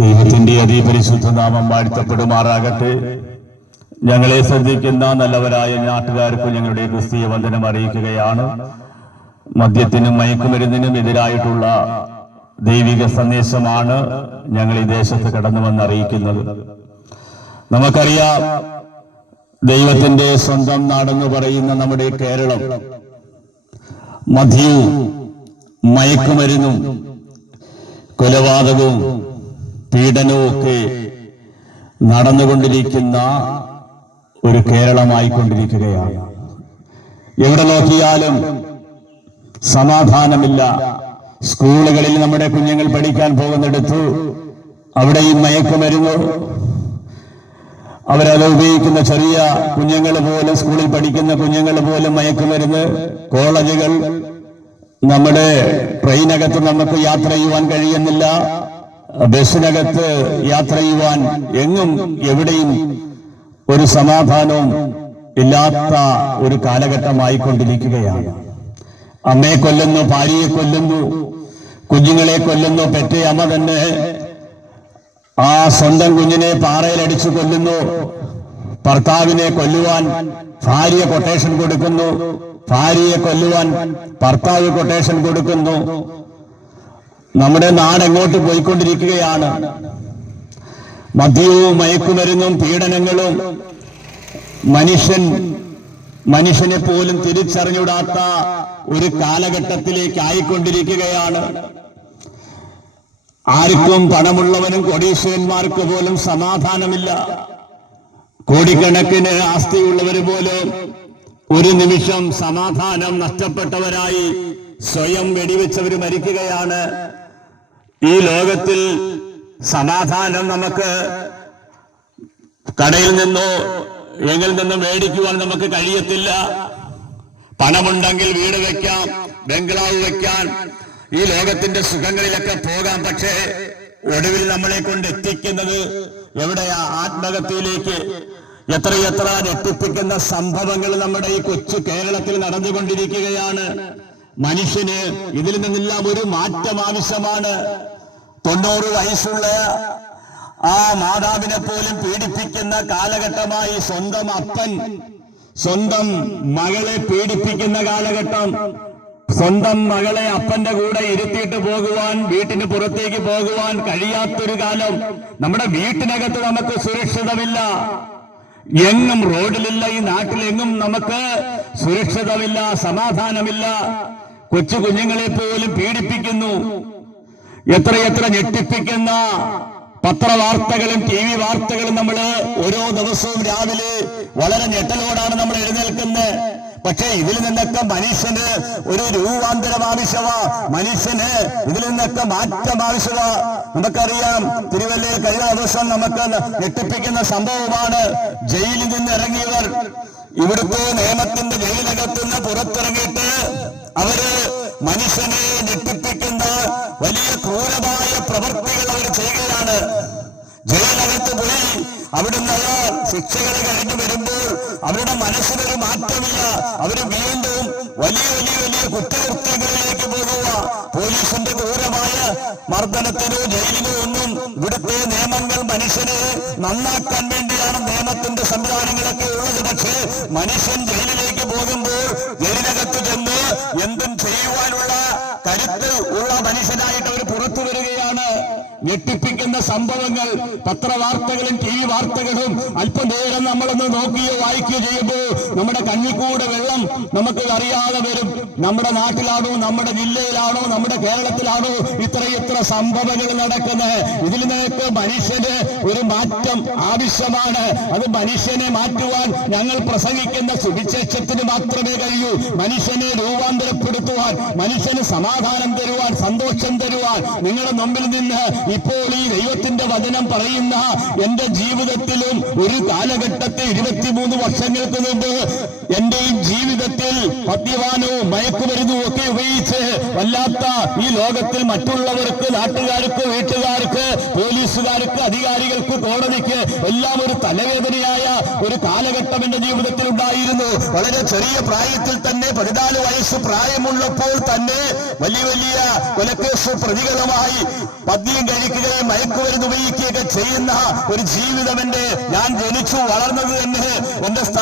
ദൈവത്തിന്റെ അതിപരിശുദ്ധ നാമം വാഴ്ത്തപ്പെടുമാറാകട്ടെ. ഞങ്ങളെ ശ്രദ്ധിക്കുന്ന നല്ലവരായ നാട്ടുകാർക്ക് ഞങ്ങളുടെ ക്രിസ്തീയ വന്ദനം അറിയിക്കുകയാണ്. മദ്യത്തിനും മയക്കുമരുന്നിനും എതിരായിട്ടുള്ള ദൈവിക സന്ദേശമാണ് ഞങ്ങൾ ഈ ദേശത്ത് കടന്നു വന്നറിയിക്കുന്നത് നമുക്കറിയാം ദൈവത്തിന്റെ സ്വന്തം നാടെന്ന് പറയുന്ന നമ്മുടെ കേരളം മദ്യവും മയക്കുമരുന്നും കൊലപാതകവും പീഡനവും ഒക്കെ നടന്നുകൊണ്ടിരിക്കുന്ന ഒരു കേരളമായിക്കൊണ്ടിരിക്കുകയാണ്. എവിടെ നോക്കിയാലും സമാധാനമില്ല. സ്കൂളുകളിൽ നമ്മുടെ കുഞ്ഞുങ്ങൾ പഠിക്കാൻ പോകുന്നിടത്തു അവിടെയും മയക്കുമരുന്നു. അവരത് ഉപയോഗിക്കുന്ന ചെറിയ കുഞ്ഞുങ്ങൾ പോലും സ്കൂളിൽ പഠിക്കുന്ന കുഞ്ഞുങ്ങൾ പോലും മയക്കുമരുന്ന് കോളേജുകൾ. നമ്മുടെ ട്രെയിനകത്ത് നമുക്ക് യാത്ര ചെയ്യുവാൻ കഴിയുന്നില്ല. ബസ്സിനകത്ത് യാത്ര ചെയ്യുവാൻ എങ്ങും എവിടെയും ഒരു സമാധാനവും ഇല്ലാത്ത ഒരു കാലഘട്ടമായി കാലഘട്ടമായിക്കൊണ്ടിരിക്കുകയാണ്. അമ്മയെ കൊല്ലുന്നു ഭാര്യയെ കൊല്ലുന്നു കുഞ്ഞുങ്ങളെ കൊല്ലുന്നു പെറ്റേ അമ്മ തന്നെ ആ സ്വന്തം കുഞ്ഞിനെ പാറയിലടിച്ചു കൊല്ലുന്നു. ഭർത്താവിനെ കൊല്ലുവാൻ ഭാര്യ കൊട്ടേഷൻ കൊടുക്കുന്നു. ഭാര്യയെ കൊല്ലുവാൻ ഭർത്താവ് കൊട്ടേഷൻ കൊടുക്കുന്നു. നമ്മുടെ നാട് എങ്ങോട്ട് പോയിക്കൊണ്ടിരിക്കുകയാണ്? മദ്യവും മയക്കുമരുന്നും പീഡനങ്ങളും മനുഷ്യൻ മനുഷ്യനെ പോലും തിരിച്ചറിഞ്ഞുവിടാത്ത ഒരു കാലഘട്ടത്തിലേക്ക് ആയിക്കൊണ്ടിരിക്കുകയാണ് ആർക്കും പണമുള്ളവനും കോടീശ്വരന്മാർക്ക് പോലും സമാധാനമില്ല. കോടിക്കണക്കിന് ആസ്തിയുള്ളവർ പോലും ഒരു നിമിഷം സമാധാനം നഷ്ടപ്പെട്ടവരായി സ്വയം വെടിവെച്ചവർ മരിക്കുകയാണ്. ഈ ലോകത്തിൽ സമാധാനം നമുക്ക് കടയിൽ നിന്നോ എങ്കിൽ നിന്നും മേടിക്കുവാൻ നമുക്ക് കഴിയത്തില്ല. പണമുണ്ടെങ്കിൽ വീട് വെക്കാം ബംഗ്ലാവ് വെക്കാൻ ഈ ലോകത്തിന്റെ സുഖങ്ങളിലൊക്കെ പോകാം. പക്ഷേ ഒടുവിൽ നമ്മളെ കൊണ്ട് എത്തിക്കുന്നത് എവിടെയാ? ആത്മഹത്യയിലേക്ക്. എത്രയെത്ര ഞെട്ടിപ്പിക്കുന്ന സംഭവങ്ങൾ നമ്മുടെ ഈ കൊച്ചു കേരളത്തിൽ നടന്നുകൊണ്ടിരിക്കുകയാണ്. മനുഷ്യന് ഇതിൽ നിന്നെല്ലാം ഒരു മാറ്റം ആവശ്യമാണ്. തൊണ്ണൂറ് വയസ്സുള്ള ആ മാതാവിനെ പോലും പീഡിപ്പിക്കുന്ന കാലഘട്ടമായി സ്വന്തം അപ്പൻ സ്വന്തം മകളെ പീഡിപ്പിക്കുന്ന കാലഘട്ടം. സ്വന്തം മകളെ അപ്പന്റെ കൂടെ ഇരുത്തിയിട്ട് പോകുവാൻ വീട്ടിന് പുറത്തേക്ക് പോകുവാൻ കഴിയാത്തൊരു കാലം. നമ്മുടെ വീട്ടിനകത്ത് നമുക്ക് സുരക്ഷിതമില്ല. എങ്ങും റോഡിലില്ല ഈ നാട്ടിലെങ്ങും നമുക്ക് സുരക്ഷിതമില്ല സമാധാനമില്ല. കൊച്ചു കുഞ്ഞുങ്ങളെ പോലും പീഡിപ്പിക്കുന്നു. എത്രയെത്ര ഞെട്ടിപ്പിക്കുന്ന പത്രവാർത്തകളും ടി വി വാർത്തകളും നമ്മൾ ഓരോ ദിവസവും രാവിലെ വളരെ ഞെട്ടലോടാണ് നമ്മൾ എഴുന്നേൽക്കുന്നത്. പക്ഷേ ഇതിൽ നിന്നൊക്കെ മനുഷ്യന് ഒരു രൂപാന്തരം ആവശ്യമാ മനുഷ്യന് ഇതിൽ നിന്നൊക്കെ മാറ്റം ആവശ്യമാ നമുക്കറിയാം തിരുവല്ലയിൽ കഴിഞ്ഞ ദിവസം നമുക്ക് ഞെട്ടിപ്പിക്കുന്ന സംഭവമാണ് ജയിലിൽ നിന്ന് ഇറങ്ങിയവർ ഇവിടുത്തെ നിയമത്തിന്റെ ജയിലകത്തുനിന്ന് പുറത്തിറങ്ങിയിട്ട് അവർ മനുഷ്യനെ ഞെട്ടിപ്പിക്കുന്ന വലിയ ക്രൂരമായ പ്രവൃത്തികൾ അവർ ചെയ്യുകയാണ് ജയിലകത്ത് പോയി അവിടുന്ന് അയാൾ ശിക്ഷകൾ കഴിഞ്ഞു വരുമ്പോൾ അവരുടെ മനസ്സിനൊരു മാറ്റമില്ല. അവർ വീണ്ടും വലിയ വലിയ വലിയ കുറ്റകൃത്യങ്ങളിലേക്ക് പോകുക. പോലീസിന്റെ ക്രൂരമായ മർദ്ദനത്തിനോ ജയിലിനോ ഒന്നും ഇവിടുത്തെ നിയമങ്ങൾ മനുഷ്യനെ നന്നാക്കാൻ വേണ്ടിയാണ് നിയമത്തിന്റെ സംവിധാനങ്ങളൊക്കെ ഉള്ളത്. പക്ഷേ മനുഷ്യൻ ജയിലിലേക്ക് പോകുമ്പോൾ ജയിലിനകത്ത് ചെന്ന് എന്തും ചെയ്യുവാനുള്ള കരുത്ത് ഉള്ള മനുഷ്യനായിട്ട് അവർ പുറത്തു വരികയാണ്. ഞെട്ടിപ്പിക്കുന്ന സംഭവങ്ങൾ പത്രവാർത്തകളും ടി വി വാർത്തകളും അല്പനേരം നമ്മളൊന്ന് നോക്കുകയോ വായിക്കുകയോ ചെയ്യുമ്പോൾ നമ്മുടെ കഞ്ഞിക്കൂടെ വെള്ളം നമുക്ക് അറിയാതെ വരും. നമ്മുടെ നാട്ടിലാണോ നമ്മുടെ ജില്ലയിലാണോ നമ്മുടെ കേരളത്തിലാണോ ഇത്ര ഇത്ര സംഭവങ്ങൾ നടക്കുന്നത്? ഇതിൽ നിന്നൊക്കെ മനുഷ്യന് ഒരു മാറ്റം ആവശ്യമാണ്. അത് മനുഷ്യനെ മാറ്റുവാൻ ഞങ്ങൾ പ്രസംഗിക്കുന്ന സുവിശേഷത്തിന് മാത്രമേ കഴിയൂ. മനുഷ്യനെ രൂപാന്തരപ്പെടുത്തുവാൻ മനുഷ്യന് സമാധാനം തരുവാൻ സന്തോഷം തരുവാൻ നിങ്ങളുടെ മുമ്പിൽ നിന്ന് ഇപ്പോൾ ഈ ദൈവത്തിന്റെ വചനം പറയുന്ന എന്റെ ജീവിതത്തിലും ഒരു കാലഘട്ടത്തെ ഇരുപത്തിമൂന്ന് വർഷങ്ങൾക്ക് മുമ്പ് എന്റെ ജീവിതത്തിൽ മദ്യപാനവും മയക്കുമരുന്നും ഒക്കെ ഉപയോഗിച്ച് വല്ലാത്ത ഈ ലോകത്തിൽ മറ്റുള്ളവർക്ക് നാട്ടുകാർക്ക് വീട്ടുകാർക്ക് പോലീസുകാർക്ക് അധികാരികൾക്ക് കോടതിക്ക് എല്ലാം ഒരു തലവേദനയായ ഒരു കാലഘട്ടം എന്റെ ജീവിതത്തിൽ ഉണ്ടായിരുന്നു. വളരെ ചെറിയ പ്രായത്തിൽ തന്നെ പതിനാല് വയസ്സ് പ്രായമുള്ളപ്പോൾ തന്നെ വലിയ വലിയ കൊലക്കേസ് പ്രതികളുമായി മദ്യം കഴിക്കുകയും മയക്കുമരുന്ന് ഉപയോഗിക്കുകയൊക്കെ ചെയ്യുന്ന ഒരു ജീവിതം എന്റെ ഞാൻ ജനിച്ചു വളർന്നത് തന്നെ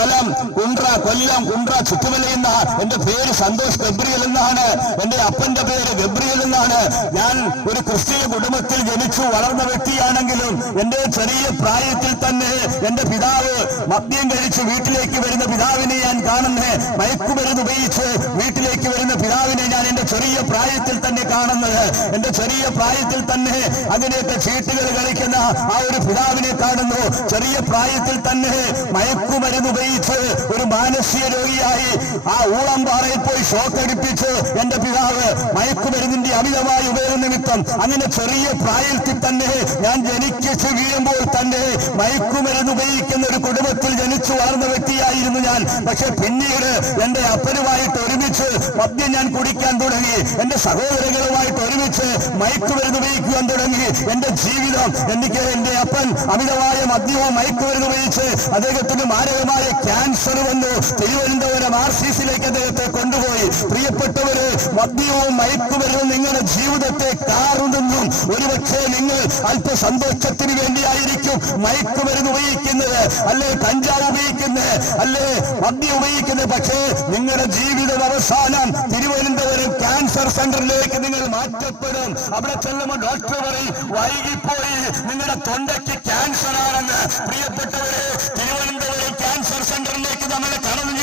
സ്ഥലം കുണ്ട്ര കൊല്ലം കുണ്ട്ര ചുറ്റുമലയെന്ന എന്റെ പേര് സന്തോഷ് ഗബ്രിയൽ എന്നാണ്. എന്റെ അപ്പന്റെ പേര് ഗബ്രിയൽ എന്നാണ്. ഞാൻ ഒരു ക്രിസ്ത്യൻ കുടുംബത്തിൽ ജനിച്ചു വളർന്ന വ്യക്തിയാണെങ്കിലും എന്റെ ചെറിയ പ്രായത്തിൽ തന്നെ എന്റെ പിതാവ് മദ്യം കഴിച്ച് വീട്ടിലേക്ക് വരുന്ന പിതാവിനെ ഞാൻ കാണുന്നത് മയക്കുമരുന്ന് ഉപയോഗിച്ച് വീട്ടിലേക്ക് വരുന്ന പിതാവിനെ ഞാൻ എന്റെ ചെറിയ പ്രായത്തിൽ തന്നെ കാണുന്നത് എന്റെ ചെറിയ പ്രായത്തിൽ തന്നെ അങ്ങനെയൊക്കെ ചീട്ടുകൾ കളിക്കുന്ന ആ ഒരു പിതാവിനെ കാണുന്നു. ചെറിയ പ്രായത്തിൽ തന്നെ മയക്കുമരുന്ന് ഉപയോഗിച്ച് ഒരു മാനസിക രോഗിയായി ആ ഊളംപാറയിൽ പോയി ഷോക്ക് അടിപ്പിച്ച് എന്റെ പിതാവ് മയക്കുമരുന്നിന്റെ അമിതമായ ഉപയോഗ നിമിത്തം അങ്ങനെ ചെറിയ പ്രായത്തിൽ തന്നെ ഞാൻ ജനിച്ചു വീഴുമ്പോൾ തന്നെ മയക്കുമരുന്ന് ഉപയോഗിക്കുന്ന ഒരു കുടുംബത്തിൽ ജനിച്ചു വളർന്ന വ്യക്തിയായിരുന്നു ഞാൻ. പക്ഷെ പിന്നീട് എന്റെ അപ്പനുമായിട്ട് ഒരുമിച്ച് മദ്യം ഞാൻ കുടിക്കാൻ തുടങ്ങി. എന്റെ സഹോദരങ്ങളുമായിട്ട് ഒരുമിച്ച് മയക്കുമരുന്ന് ഉപയോഗിക്കുവാൻ തുടങ്ങി. എന്റെ ജീവിതം എനിക്ക് എന്റെ അപ്പൻ അമിതമായ മദ്യവും മയക്കുമരുന്ന് ഉപയോഗിച്ച് അദ്ദേഹത്തിന് മാരകമായ ക്യാൻസർ വന്നു. തിരുവനന്തപുരം ആർ സി സിയിലേക്ക് അദ്ദേഹത്തെ കൊണ്ടുപോയി. പ്രിയപ്പെട്ടവര് മദ്യവും മയക്കുമരുന്നും നിങ്ങളുടെ ജീവിതത്തെ കാറുതെന്നും ഒരുപക്ഷെ നിങ്ങൾ അല്പ സന്തോഷത്തിന് വേണ്ടിയായിരിക്കും മയക്കുമരുന്ന് ഉപയോഗിക്കുന്നത്. അല്ലെ കഞ്ചാവ് ഉപയോഗിക്കുന്നത്. അല്ലെ മദ്യം ഉപയോഗിക്കുന്നത്. പക്ഷേ നിങ്ങളുടെ ജീവിതം അവസാനം തിരുവനന്തപുരം ക്യാൻസർ സെന്ററിലേക്ക് നിങ്ങൾ മാറ്റപ്പെടും. അവിടെ ചെല്ലുമ്പോൾ ഡോക്ടർ പറയും വൈകിപ്പോയി. നിങ്ങളുടെ തൊണ്ടയ്ക്ക് ക്യാൻസർ ആണെന്ന്. പ്രിയപ്പെട്ടവരെ തിരുവനന്തപുരം ക്യാൻസർ സെന്ററിലേക്ക് നമ്മൾ കടന്നു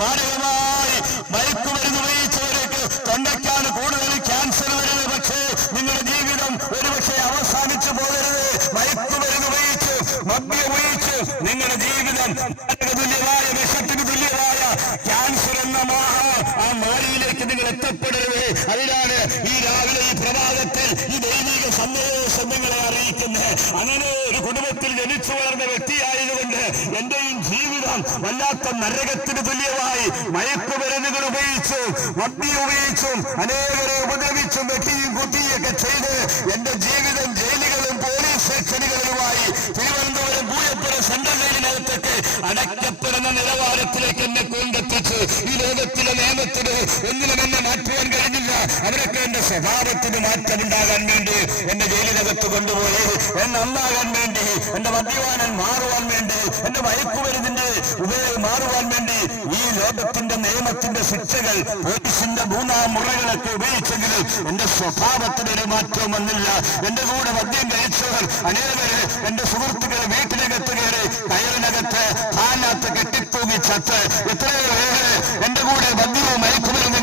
ചെല്ലുമ്പോൾ മാനവമായി മയക്കുമരുന്ന് ഉപയോഗിച്ചവർക്ക് തൊണ്ടയ്ക്കാണ് കൂടുതൽ ക്യാൻസർ വരുന്നത് പക്ഷേ നിങ്ങളുടെ ജീവിതം ഒരുപക്ഷെ അവസാനിച്ചു പോകരുത് മയക്കുമരുന്ന് ഉപയോഗിച്ച് മദ്യം ഉപയോഗിച്ച് നിങ്ങളുടെ ജീവിതം നരക തുല്യമായ വിഷത്തിന് തുല്യമായ ക്യാൻസർ എന്ന മഹാ ആ മാരിയിലേക്ക് നിങ്ങൾ എത്തപ്പെടരുത് അതിനാണ് ഈ രാവിലെ ഈ പ്രഭാതത്തിൽ ഈ ദൈവിക സന്ദേശം നിങ്ങളെ അറിയിക്കുന്നത് അങ്ങനെ ഒരു കുടുംബത്തിൽ ജനിച്ചു വളർന്ന വ്യക്തിയായതുകൊണ്ട് എന്റെയും ജീവിതം വല്ലാത്ത നരകത്തിന് തുല്യമായി മയക്കുമരുന്നുകൾ ഉപയോഗിച്ചും വട്ടി ഉപയോഗിച്ചും അനേകരെ ഉപദ്രവിച്ചും വെട്ടിയും കുത്തിയൊക്കെ ചെയ്ത് എന്റെ ജീവിതം ജയിലുകളും പോലീസ് സെക്ഷനുകളിലുമായി തിരുവനന്തപുരം പൂയപ്പുര സെൻട്രൽ ജയിലിനകത്തൊക്കെ അടയ്ക്കപ്പെടുന്ന നിലവാരത്തിലേക്ക് എന്നെ കൊണ്ടെത്തിച്ച് ഈ ലോകത്തിലെ നിയമത്തിന് ഒന്നിനും എന്നെ മാറ്റുവാൻ കഴിഞ്ഞില്ല. അവരൊക്കെ എന്റെ സ്വഭാവത്തിന് മാറ്റമുണ്ടാകാൻ വേണ്ടി എന്റെ ജയിലിനകത്ത് കൊണ്ടുപോയി. എന്നെ നന്നാകാൻ വേണ്ടി എന്റെ മദ്യപാനൻ മാറുവാൻ വേണ്ടി എന്റെ മയക്കുമരുന്നിന്റെ ഉപയോഗം മാറുവാൻ വേണ്ടി ഈ ലോകത്തിന്റെ നിയമത്തിന്റെ ശിക്ഷകൾ പോലീസിന്റെ മൂന്നാം മുറകളൊക്കെ ഉപയോഗിച്ചെങ്കിലും എന്റെ സ്വഭാവത്തിനൊരു മാറ്റവും വന്നില്ല. എന്റെ കൂടെ മദ്യം കഴിച്ചവർ അനേകര് എന്റെ സുഹൃത്തുക്കളെ വീട്ടിനകത്ത് കയറി കയറിനകത്ത് ഫാനകത്ത് കെട്ടിത്തൂങ്ങി ചത്ത്. എത്രയോ പേര് എന്റെ കൂടെ മദ്യവും മയക്കുമരുന്നും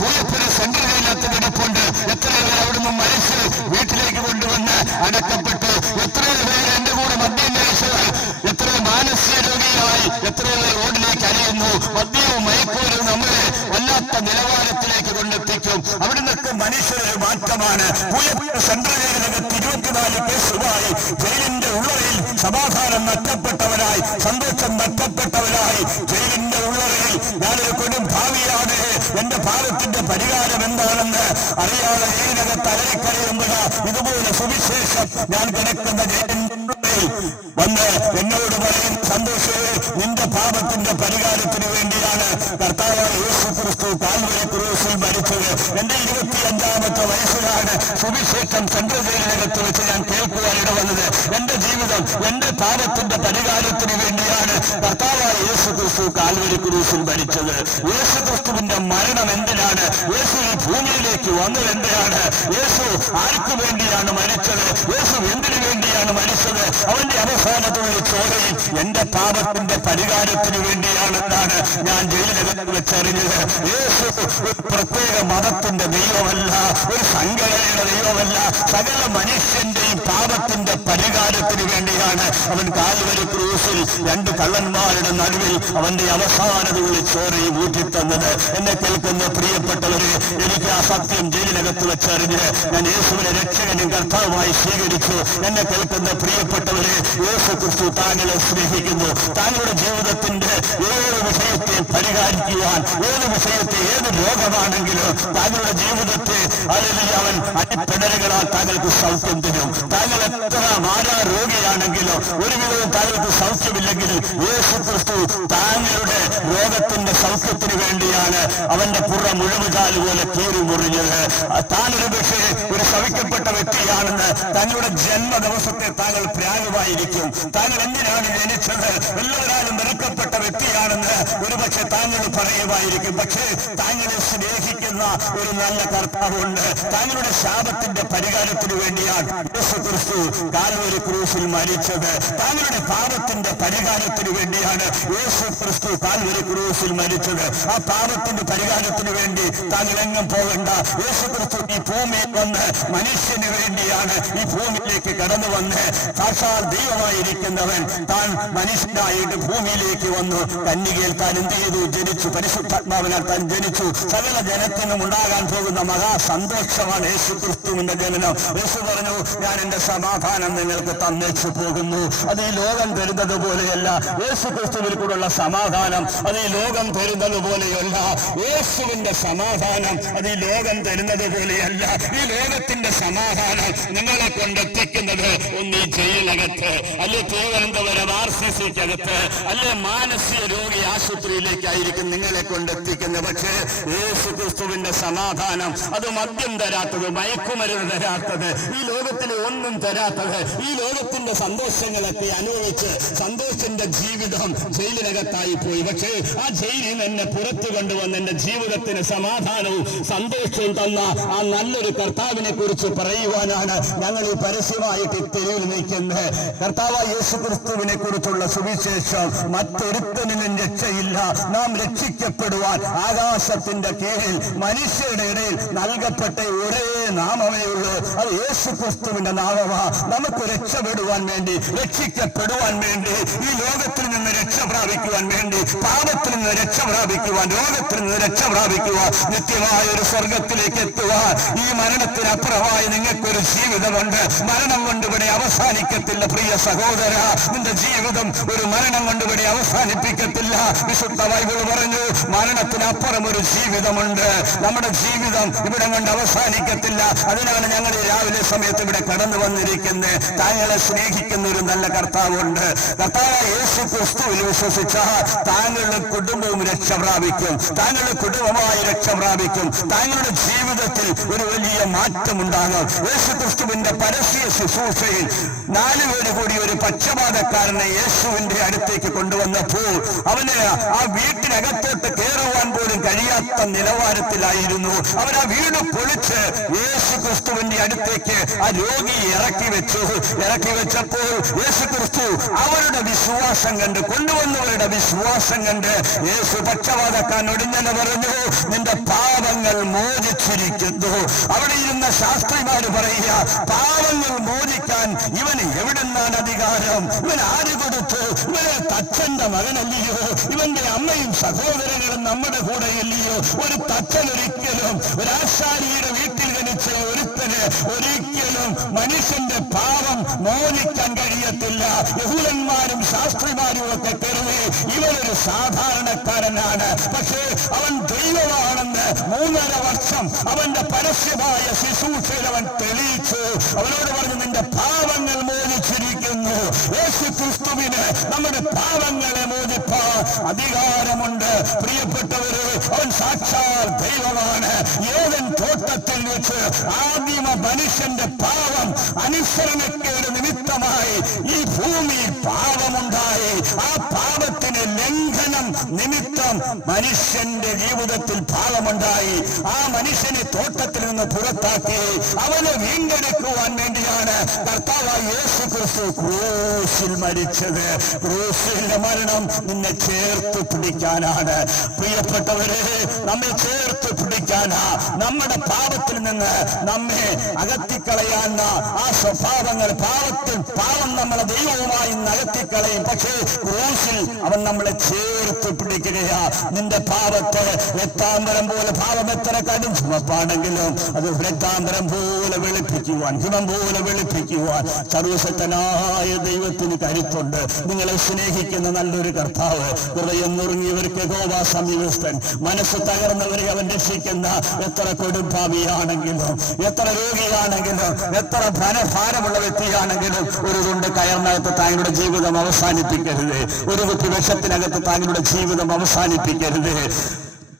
പൂയപ്പുര സെൻട്രൽ ജയിലിനകത്ത് കിടപ്പുണ്ട് എത്രയോ പേർ അവിടുന്ന് മരിച്ച് വീട്ടിലേക്ക് കൊണ്ടുവന്ന് അടക്കപ്പെട്ടു. എത്രയോ പേര് എന്റെ കൂടെ മദ്യം കഴിച്ചത് എത്രയോ മാനസിക രോഗികളായി എത്രയോ പേർ റോഡിലേക്ക് അറിയുന്നു മദ്യവും മയക്കുമരുന്നും നമ്മളെ വല്ലാത്ത നിലവാരത്തിലേക്ക് കൊണ്ടെത്തിക്കും. അവിടെ നിന്നൊക്കെ മനുഷ്യരൊരു മാറ്റമാണ്. പൂയപ്പുര സെൻട്രൽ ജയിലിനകത്ത് ഇരുപത്തിനാല് കേസുമായി ജയിലിന്റെ ഉള്ളറയിൽ സമാധാനം നഷ്ടപ്പെട്ടവരായി സന്തോഷം നഷ്ടപ്പെട്ടവരായി ജയിലിന്റെ ഉള്ളറയിൽ ഞാനൊരു എന്റെ പാലത്തിന്റെ പരിഹാരം എന്താണെന്ന് അറിയാതെ ജയിലിനകത്ത് അലറിക്കറിയുമ്പോൾ ഇതുപോലെ സുവിശേഷം ഞാൻ കിടക്കുന്ന വന്ന് എന്നോട് പറയുന്ന സന്തോഷമേ നിന്റെ പാപത്തിന്റെ പരിഹാരത്തിന് വേണ്ടിയാണ് കർത്താവായ യേശു ക്രിസ്തു കാൽവരി ക്രൂസിൽ മരിച്ചത്. എന്റെ ഇരുപത്തി അഞ്ചാമത്തെ വയസ്സിലാണ് സുവിശേഷം സെൻട്രൽ വെച്ച് ഞാൻ കേൾക്കുവാൻ ഇടവന്നത് എന്റെ ജീവിതം എന്റെ പാപത്തിന്റെ പരിഹാരത്തിന് വേണ്ടിയാണ്. കർത്താവായ യേശു ക്രിസ്തു കാൽവരി ക്രൂസിൽ മരിച്ചത്. യേശു ക്രിസ്തുവിന്റെ മരണം എന്തിനാണ്? യേശു ഈ ഭൂമിയിലേക്ക് വന്നത് എന്തിനാണ്? യേശു ആർക്കു വേണ്ടിയാണ് മരിച്ചത്? യേശു എന്തിനു വേണ്ടിയാണ് മരിച്ചത്? അവന്റെ അവസാനത്തുള്ള ചോരയിൽ എന്റെ പാപത്തിന്റെ പരിഹാരത്തിന് വേണ്ടിയാണെന്നാണ് ഞാൻ ജയിലിനകത്ത് വെച്ചറിഞ്ഞത്. യേശു ഒരു പ്രത്യേക മതത്തിന്റെ ദൈവമല്ല ഒരു സംഘടനയുടെ ദൈവമല്ല സകല മനുഷ്യന്റെയും പാപത്തിന്റെ പരിഹാരത്തിന് വേണ്ടിയാണ് അവൻ കാൽവരി ക്രൂസിൽ രണ്ട് കള്ളന്മാരുടെ നടുവിൽ അവന്റെ അവസാനതുള്ളി ചോരയും ഊറ്റിത്തന്നത് എന്നെ കേൾക്കുന്ന പ്രിയപ്പെട്ടവര് എനിക്ക് ആ സത്യം ജയിലിനകത്ത് വെച്ചറിഞ്ഞ് ഞാൻ യേശുവിനെ രക്ഷകനും കർത്താവുമായി സ്വീകരിച്ചു. എന്നെ കേൾക്കുന്ന പ്രിയപ്പെട്ടവര് പ്രിയപ്പെട്ടവരെ യേശു ക്രിസ്തു താങ്കളെ സ്നേഹിക്കുന്നു. താങ്കളുടെ ജീവിതത്തിന്റെ ഏത് വിഷയത്തെ പരിഹരിക്കുവാൻ ഏത് വിഷയത്തെ ഏത് രോഗമാണെങ്കിലും താങ്കളുടെ ജീവിതത്തെ അല്ലെങ്കിൽ അവൻ അടിപ്പിണരുകളാൽ താങ്കൾക്ക് സൗഖ്യം തരും. താങ്കൾ എത്ര മാരാ രോഗിയാണെങ്കിലോ ഒരു വിധവും താങ്കൾക്ക് സൗഖ്യമില്ലെങ്കിലും യേശു ക്രിസ്തു താങ്കളുടെ രോഗത്തിന്റെ സൗഖ്യത്തിന് വേണ്ടിയാണ് അവന്റെ പുറ മുഴുവകാൽ പോലെ കീറി മുറിഞ്ഞത്. താനൊരു പക്ഷേ ഒരു ശവിക്കപ്പെട്ട വ്യക്തിയാണെന്ന് തങ്ങളുടെ ജന്മ ദിവസത്തെ താങ്കൾ പ്രാഗമായിരിക്കും. താങ്കൾ എന്തിനാണ് ജനിച്ചത്? എല്ലാവരും വെറുക്കപ്പെട്ട വ്യക്തിയാണെന്ന് ഒരുപക്ഷെ താങ്കൾ പറയുമായിരിക്കും. പക്ഷേ താങ്കളെ സ്നേഹിക്കുന്ന ഒരു നല്ല കർത്താവുണ്ട്. താങ്കളുടെ ശാപത്തിന്റെ പരിഹാരത്തിന് വേണ്ടിയാണ് ക്രിസ്തു കാലവരി ക്രൂസിൽ മരിച്ചത്. താങ്കളുടെ പാപത്തിന്റെ പരിഹാരത്തിന് വേണ്ടിയാണ് യേശു ക്രിസ്തു കാൽവരി ക്രൂസിൽ മരിച്ചത്. ആ പാപത്തിന്റെ പരിഹാരത്തിന് വേണ്ടി താങ്കൾ എങ്ങും പോകണ്ട. യേശു ക്രിസ്തു ഈ ഭൂമിയിൽ വന്ന് മനുഷ്യന് വേണ്ടിയാണ് ഈ ഭൂമിയിലേക്ക് കടന്നു വന്ന് സാക്ഷാൽ ദൈവമായിരിക്കുന്നവൻ താൻ മനുഷ്യനായിട്ട് ഭൂമിയിലേക്ക് വന്നു. കന്യകയിൽ താൻ എന്ത് ചെയ്തു? ജനിച്ചു. പരിശുദ്ധാത്മാവിനാൽ താൻ ജനിച്ചു. സകല ജനത്തിനും ഉണ്ടാകാൻ പോകുന്ന മഹാസന്തോഷമാണ് യേശു ക്രിസ്തുവിന്റെ ജനനം. യേശു പറഞ്ഞു ഞാൻ എന്റെ സമാധാനം നിങ്ങൾക്ക് തന്നേച്ചു പോകുന്നു. അത് ഈ ലോകം തരുന്നത് പോലെയല്ല യേശു ക്രിസ്തുവിൽ കൂടെയുള്ള സമാധാനം അത് ഈ ലോകം തരുന്നത് പോലെയല്ല യേശുവിന്റെ സമാധാനം അത് ഈ ലോകം തരുന്നത് പോലെയല്ല ഈ ലോകത്തിന്റെ സമാധാനം നിങ്ങളെ കൊണ്ടെത്തിക്കുന്നത് ഒന്ന് ഈ ജയിലകത്ത് അല്ലെ തിരുവനന്തപുരം ആർ സി സിക്കകത്ത് അല്ലെ മാനസിക രോഗി ആശുപത്രിയിലേക്കായിരിക്കും നിങ്ങളെ കൊണ്ടെത്തിക്കുന്നത്. പക്ഷേ യേശു ക്രിസ്തുവിന്റെ സമാധാനം അത് മദ്യം തരാത്തത് മയക്കുമരുന്ന് തരാത്തത് ഈ ലോകത്തിൽ ഒന്നും തരാത്തത് ഈ ലോകത്തിന്റെ സന്തോഷങ്ങളൊക്കെ അനുഭവിച്ച് സന്തോഷത്തിന്റെ ജീവിതം ജയിലിനകത്തായി പോയി. പക്ഷേ ആ ജയിലിൽ നിന്ന് എന്നെ പുറത്തു കൊണ്ടുവന്ന് എന്റെ ജീവിതത്തിന് സമാധാനവും സന്തോഷവും തന്ന ആ നല്ലൊരു കർത്താവിനെ കുറിച്ച് പറയുവാനാണ് ഞങ്ങൾ ഈ പരസ്യമായിട്ട് തെരുവിൽ നിൽക്കുന്നത്. കർത്താവ് യേശു ക്രിസ്തുവിനെ കുറിച്ചുള്ള സുവിശേഷം മറ്റൊരുത്തനും രക്ഷയില്ല. നാം രക്ഷിക്കപ്പെടുവാൻ ആകാശത്തിന്റെ കീഴിൽ മനുഷ്യരുടെ ഇടയിൽ നൽകപ്പെട്ട ഒരേ നാമമേ ഉള്ളൂ അത് യേശു ക്രിസ്തുവിന്റെ നാമമാ. നമുക്ക് രക്ഷപ്പെടുവാൻ വേണ്ടി രക്ഷിക്കപ്പെടുവാൻ വേണ്ടി ഈ ലോകത്തിൽ നിന്ന് രക്ഷ പ്രാപിക്കുവാൻ വേണ്ടി പാപത്തിൽ നിന്ന് രക്ഷ പ്രാപിക്കുവാൻ ലോകത്തിൽ നിന്ന് രക്ഷ പ്രാപിക്കുവാൻ നിത്യമായ ഒരു സ്വർഗത്തിലേക്ക് എത്തുവാൻ. ഈ മരണത്തിനപ്പുറമായി നിങ്ങൾക്കൊരു ജീവിതമുണ്ട്. മരണം കൊണ്ട് ഇവിടെ അവസാനിക്കത്തില്ല പ്രിയ സഹോദര. നിന്റെ ജീവിതം ഒരു മരണം കൊണ്ട് ഇവിടെ അവസാനിപ്പിക്കത്തില്ല. വിശുദ്ധ ബൈബിൾ പറഞ്ഞു മരണത്തിനപ്പുറം ഒരു ജീവിതമുണ്ട്. നമ്മുടെ ജീവിതം ഇവിടെ കൊണ്ട് അവസാനിക്കത്തില്ല. അതിനാണ് ഞങ്ങൾ രാവിലെ സമയത്ത് ഇവിടെ കടന്നു വന്നിരിക്കുന്നത് താങ്കളെ സ്നേഹിക്കുന്ന ഒരു നല്ല കർത്താവുണ്ട്. കർത്താവ് യേശു ക്രിസ്തുവിൽ വിശ്വസിച്ച താങ്കളുടെ കുടുംബവും രക്ഷ പ്രാപിക്കും. താങ്കളുടെ കുടുംബമായി രക്ഷ പ്രാപിക്കും. താങ്കളുടെ ജീവിതത്തിൽ ഒരു വലിയ മാറ്റം ഉണ്ടാകും യേശു ക്രിസ്തുവിന്റെ പരസ്യ ശുശ്രൂഷയിൽ നാലുപേര് കൂടി ഒരു പക്ഷപാതക്കാരനെ യേശുവിന്റെ അടുത്തേക്ക് കൊണ്ടുവന്നപ്പോൾ അവന് ആ വീട്ടിനകത്തോട്ട് കയറുവാൻ പോലും കഴിയാത്ത നിലവാരത്തിലായിരുന്നു. അവൻ ആ വീട് പൊളിച്ച് യേശു ക്രിസ്തുവിന്റെ അടുത്തേക്ക് ആ രോഗിയെ ഇറക്കി വെച്ചു. ഇറക്കി വെച്ചപ്പോൾ യേശു ക്രിസ്തു അവരുടെ വിശ്വാസം കണ്ട് കൊണ്ടുവന്നവരുടെ വിശ്വാസം കണ്ട് യേശു പക്ഷപാതക്കാൻ ഒടിഞ്ഞെന്ന് പറഞ്ഞു നിന്റെ പാപങ്ങൾ മോചിച്ചിരിക്കുന്നു. അവിടെ ഇരുന്ന ശാസ്ത്രിമാര് പറയുക പാപങ്ങൾ മോചിക്കാൻ ഇവന് എവിടുന്നാണ് അധികാരം? ഇവൻ ആര് കൊടുത്തു? ഇവരെ തച്ചന്റെ മകനല്ലയോ? ഇവന്റെ അമ്മയും സഹോദരങ്ങളും നമ്മുടെ കൂടെ ഇല്ലയോ ഒരു തച്ചൻ ഒരിക്കലും ഒരു ആശാരിയുടെ വീട്ടിൽ ജനിച്ച ഒരുത്തന് ഒരിക്കലും മനുഷ്യന്റെ പാപം മോചിക്കാൻ കഴിയത്തില്ല. യഹൂദന്മാരും ശാസ്ത്രിമാരും ഒക്കെ കരുതി ഇവനൊരു സാധാരണക്കാരനാണ്. പക്ഷേ അവൻ ദൈവമാണെന്ന് മൂന്നര വർഷം അവന്റെ പരസ്യമായ ശുശ്രൂഷയിൽ അവൻ തെളിയിച്ചു. അവനോട് പറഞ്ഞു നിന്റെ പാപങ്ങൾ യേശു ക്രിസ്തുവിന് നമ്മുടെ പാപങ്ങളെ മോചിപ്പാൻ അധികാരമുണ്ട്. പ്രിയപ്പെട്ടവര് അവൻ സാക്ഷാൽ ദൈവമാണ്. ഏതൻ തോട്ടത്തിൽ വെച്ച് ആദിമ മനുഷ്യന്റെ പാപം അനുസരണക്കേട് നിമിത്തമായി ഈ ഭൂമിയിൽ പാപമുണ്ടായി ആ പാപത്തിന് ലംഘനം നിമിത്തം മനുഷ്യന്റെ ജീവിതത്തിൽ ഭാഗമുണ്ടായി ആ മനുഷ്യനെ തോട്ടത്തിൽ നിന്ന് പുറത്താക്കി അവനെ വീണ്ടെടുക്കുവാൻ വേണ്ടിയാണ് കർത്താവായി യേശു ക്രിസ്തു ക്രൂസിൽ മരിച്ചത്. ക്രൂസിന്റെ മരണം നിന്നെ ചേർത്ത് പിടിക്കാനാണ്. പ്രിയപ്പെട്ടവരെ നമ്മെ ചേർത്ത് പിടിക്കാനാ. നമ്മുടെ പാപത്തിൽ നിന്ന് നമ്മെ അകത്തിക്കളയാൻ ആ സ്വഭാവങ്ങൾ പാപത്തിൽ പാവം നമ്മളെ ദൈവവുമായി നടത്തിക്കളയും. പക്ഷേ ക്രൂശിൽ അവൻ നമ്മളെ ചേർത്ത് പിടിക്കുകയാ. നിന്റെ പാപത്തെ രക്താന്തരം പോലെ പാവം എത്ര കടും. ചുമപ്പാണെങ്കിലും അത് രക്താന്തരം പോലെ വെളുപ്പിക്കുവാൻ ഹിമം പോലെ വെളുപ്പിക്കുവാൻ സർവശക്തനായ ദൈവത്തിന് കരുത്തുണ്ട്. നിങ്ങളെ സ്നേഹിക്കുന്ന നല്ലൊരു കർത്താവ് ഹൃദയം നുറുങ്ങിയവർക്ക് ഗോവാ സമീപസ്ഥൻ മനസ്സ് തകർന്നവരെ അവൻ രക്ഷിക്കുന്ന എത്ര കൊടുംഭാവിയാണെങ്കിലും എത്ര രോഗിയാണെങ്കിലും എത്ര ധനഭാരമുള്ള വ്യക്തിയാണെങ്കിലും ഒരു തുണ്ട് കയറിനകത്ത് താങ്കളുടെ ജീവിതം അവസാനിപ്പിക്കരുത്. ഒരു കുത്തി വിഷത്തിനകത്ത് താങ്കളുടെ ജീവിതം അവസാനിപ്പിക്കരുത്.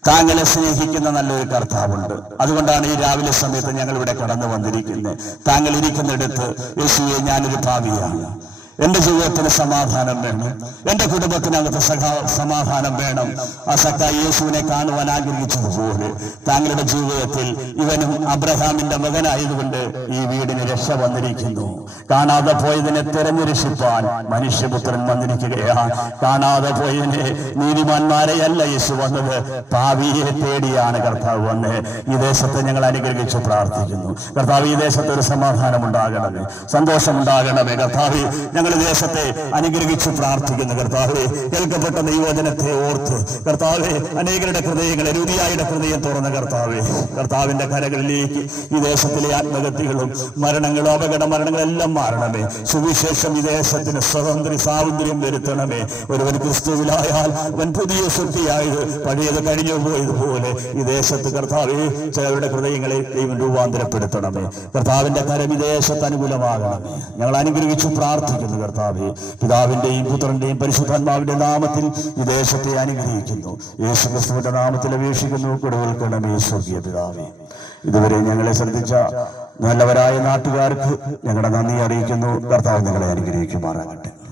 താങ്കളെ സ്നേഹിക്കുന്ന നല്ലൊരു കർത്താവുണ്ട്. അതുകൊണ്ടാണ് ഈ രാവിലെ സമയത്ത് ഞങ്ങൾ ഇവിടെ കടന്നു വന്നിരിക്കുന്നത്. താങ്കൾ ഇരിക്കുന്നിടത്ത് യേശുവെ ഞാനൊരു ഭാവിയാണ്. എന്റെ ജീവിതത്തിന് സമാധാനം വേണം. എന്റെ കുടുംബത്തിനകത്ത് സഖാ സമാധാനം വേണം. ആ സഖാ യേശുവിനെ കാണുവാൻ ആഗ്രഹിച്ചതുപോലെ താങ്കളുടെ ജീവിതത്തിൽ ഇവനും അബ്രഹാമിന്റെ മകനായതുകൊണ്ട് ഈ വീടിന് രക്ഷ വന്നിരിക്കുന്നു. കാണാതെ പോയതിനെ തിരഞ്ഞു രക്ഷിപ്പാൻ മനുഷ്യപുത്രൻ വന്നിരിക്കുകയാണ്. കാണാതെ പോയതിനെ നീതിമാന്മാരെയല്ല യേശു വന്നത്. പാവിയെ തേടിയാണ് കർത്താവ് വന്ന് ഈ ദേശത്തെ ഞങ്ങൾ അനുഗ്രഹിച്ച് പ്രാർത്ഥിക്കുന്നു. കർത്താവ് ഈ ദേശത്ത് ഒരു സമാധാനം ഉണ്ടാകണമേ സന്തോഷം ഉണ്ടാകണമേ കർത്താവ് ഞങ്ങൾ ഈ ദേശത്തെ അനുഗ്രഹിച്ച് പ്രാർത്ഥിക്കുന്നു കർത്താവ് കേൾക്കപ്പെട്ട ദൈവജനത്തെ ഓർത്ത് കർത്താവ് അനേകരുടെ ഹൃദയങ്ങളെ രുതിയായുടെ ഹൃദയം തുറന്ന കർത്താവ് കർത്താവിന്റെ കരകളിലേക്ക് ഈ ദേശത്തിലെ ആത്മഗതികളും മരണങ്ങളും അപകട മരണങ്ങളെല്ലാം മാറണമേ. സുവിശേഷം ഈ ദേശത്തിന് സ്വാതന്ത്ര്യ സ്വാതന്ത്ര്യം വരുത്തണമേ. ഒരുവൻ ക്രിസ്തുവിലായാൽ അവൻ പുതിയ സൃഷ്ടിയായത് പഴയത് കഴിഞ്ഞു പോയതുപോലെ ഈ ദേശത്ത് കർത്താവെ ചിലരുടെ ഹൃദയങ്ങളെ ദൈവം രൂപാന്തരപ്പെടുത്തണമേ. കർത്താവിന്റെ കരം ഈ ദേശത്ത് അനുകൂലമാകണമേ. ഞങ്ങൾ അനുഗ്രഹിച്ചു പ്രാർത്ഥിക്കുന്നു. കർത്താവെ പിതാവിന്റെയും പുത്രന്റെയും പരിശുദ്ധാത്മാവിന്റെ നാമത്തിൽ ഈ ദേശത്തെ അനുഗ്രഹിക്കുന്നു. യേശു ക്രിസ്തുവിന്റെ നാമത്തിൽ അപേക്ഷിക്കുന്നു. കൊടുവൽക്കണമേ സ്വർഗീയ പിതാവേ. ഇതുവരെ ഞങ്ങളെ ശ്രദ്ധിച്ച നല്ലവരായ നാട്ടുകാർക്ക് ഞങ്ങളുടെ നന്ദി അറിയിക്കുന്നു. കർത്താവ് നിങ്ങളെ അനുഗ്രഹിക്കുമാറാകട്ടെ.